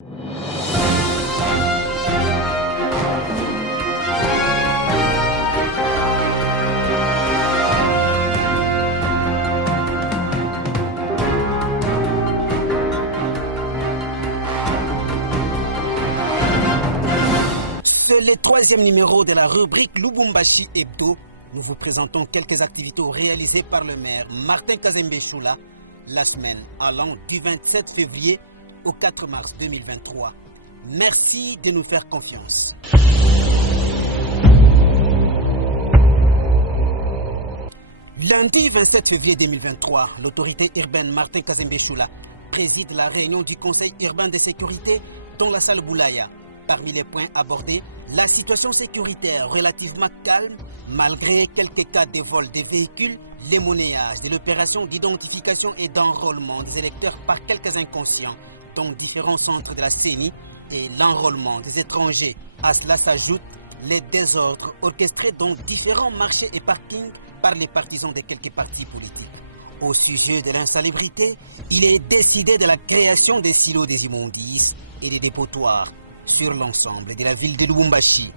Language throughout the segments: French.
C'est le troisième numéro de la rubrique Lubumbashi Hebdo. Nous vous présentons quelques activités réalisées par le maire Martin Kazembe Choula la semaine allant du 27 février au 4 mars 2023. Merci de nous faire confiance. Lundi 27 février 2023, l'autorité urbaine Martin Kazembe Choula préside la réunion du Conseil urbain de sécurité dans la salle Boulaya. Parmi les points abordés, la situation sécuritaire relativement calme, malgré quelques cas de vol de véhicules, les monnayages de l'opération d'identification et d'enrôlement des électeurs par quelques inconscients, dont différents centres de la CENI, et l'enrôlement des étrangers. À cela s'ajoutent les désordres orchestrés dans différents marchés et parkings par les partisans de quelques partis politiques. Au sujet de l'insalubrité, il est décidé de la création des silos des immondices et des dépotoirs sur l'ensemble de la ville de Lubumbashi.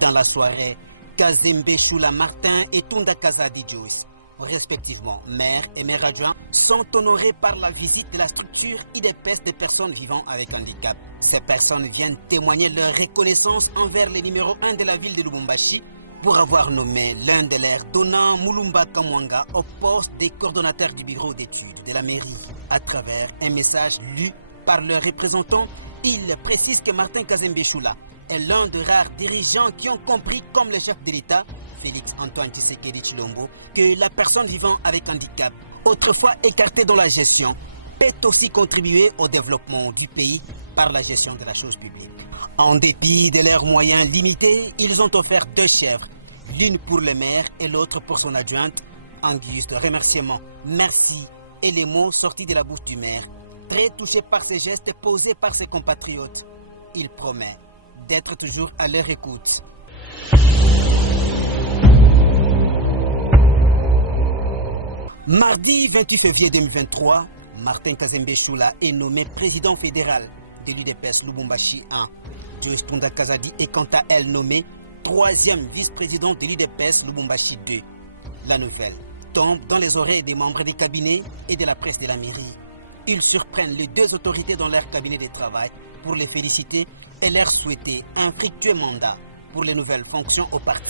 Dans la soirée, Kazembe Choula Martin et Tunda Kazadi Joyce, respectivement maire et maire adjoint, sont honorés par la visite de la structure IDPS des personnes vivant avec handicap. Ces personnes viennent témoigner leur reconnaissance envers les numéros 1 de la ville de Lubumbashi pour avoir nommé l'un de leurs donnants, Mulumba Kamwanga, au poste des coordonnateurs du bureau d'études de la mairie. À travers un message lu par leurs représentants, il précise que Martin Kazembe Choula est l'un des rares dirigeants qui ont compris, comme le chef de l'État, Félix Antoine Tshisekedi Tshilombo, que la personne vivant avec handicap, autrefois écartée dans la gestion, peut aussi contribuer au développement du pays par la gestion de la chose publique. En dépit de leurs moyens limités, ils ont offert 2 chèvres, l'une pour le maire et l'autre pour son adjointe, en guise de remerciement. Merci et les mots sortis de la bouche du maire. Très touché par ces gestes posés par ses compatriotes, il promet d'être toujours à leur écoute. Mardi 28 février 2023, Martin Kazembe Choula est nommé président fédéral de l'UDPS Lubumbashi 1. Joyce Tunda Kazadi est quant à elle nommée 3e vice-président de l'UDPS Lubumbashi 2. La nouvelle tombe dans les oreilles des membres des cabinets et de la presse de la mairie. Ils surprennent les 2 autorités dans leur cabinet de travail pour les féliciter et leur souhaiter un fructueux mandat pour les nouvelles fonctions au parti.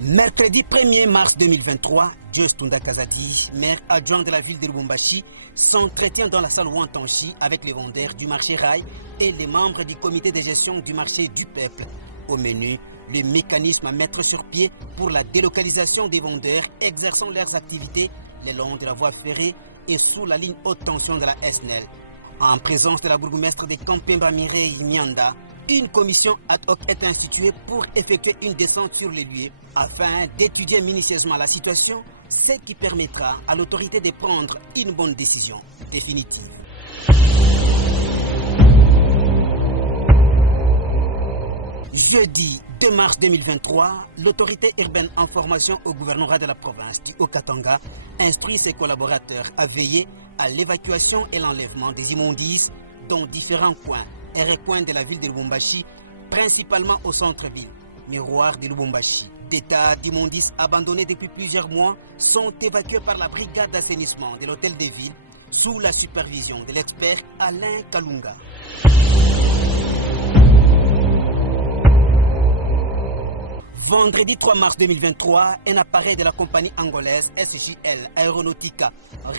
Mercredi 1er mars 2023, Joyce Tunda Kazadi, maire adjoint de la ville de Lubumbashi, s'entretient dans la salle Wantanchi avec les vendeurs du marché Rail et les membres du comité de gestion du marché du peuple. Au menu, le mécanisme à mettre sur pied pour la délocalisation des vendeurs exerçant leurs activités le long de la voie ferrée et sous la ligne haute tension de la SNEL. En présence de la bourgmestre de Kampemba Mireille Nyanda, une commission ad hoc est instituée pour effectuer une descente sur les lieux afin d'étudier minutieusement la situation, ce qui permettra à l'autorité de prendre une bonne décision définitive. Jeudi 2 mars 2023, l'autorité urbaine en formation au gouvernorat de la province du Haut-Katanga instruit ses collaborateurs à veiller à l'évacuation et l'enlèvement des immondices dans différents coins et recoins de la ville de Lubumbashi, principalement au centre-ville, miroir de Lubumbashi. Des tas d'immondices abandonnés depuis plusieurs mois sont évacués par la brigade d'assainissement de l'hôtel de ville sous la supervision de l'expert Alain Kalunga. Vendredi 3 mars 2023, un appareil de la compagnie angolaise SJL Aeronautica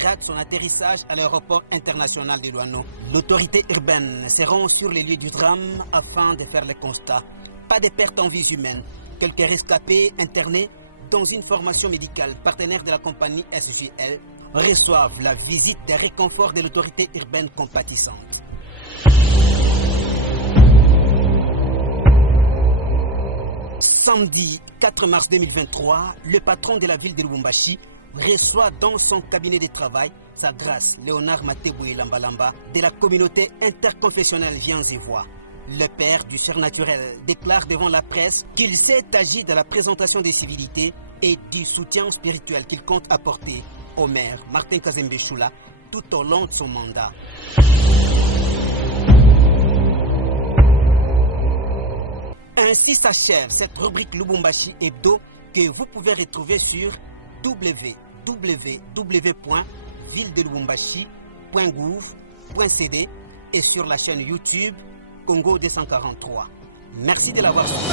rate son atterrissage à l'aéroport international de Luano. L'autorité urbaine se rend sur les lieux du drame afin de faire le constat. Pas de pertes en vies humaines. Quelques rescapés internés dans une formation médicale partenaire de la compagnie SJL reçoivent la visite des réconforts de l'autorité urbaine compatissante. Samedi 4 mars 2023, le patron de la ville de Lubumbashi reçoit dans son cabinet de travail sa grâce Léonard Mateboué Lambalamba de la communauté interconfessionnelle Viens-y-Voix. Le père du surnaturel déclare devant la presse qu'il s'est agi de la présentation des civilités et du soutien spirituel qu'il compte apporter au maire Martin Kazembe Choula tout au long de son mandat. Ainsi s'achève cette rubrique Lubumbashi Hebdo que vous pouvez retrouver sur www.villedelubumbashi.gouv.cd et sur la chaîne YouTube Congo 243. Merci de l'avoir suivi.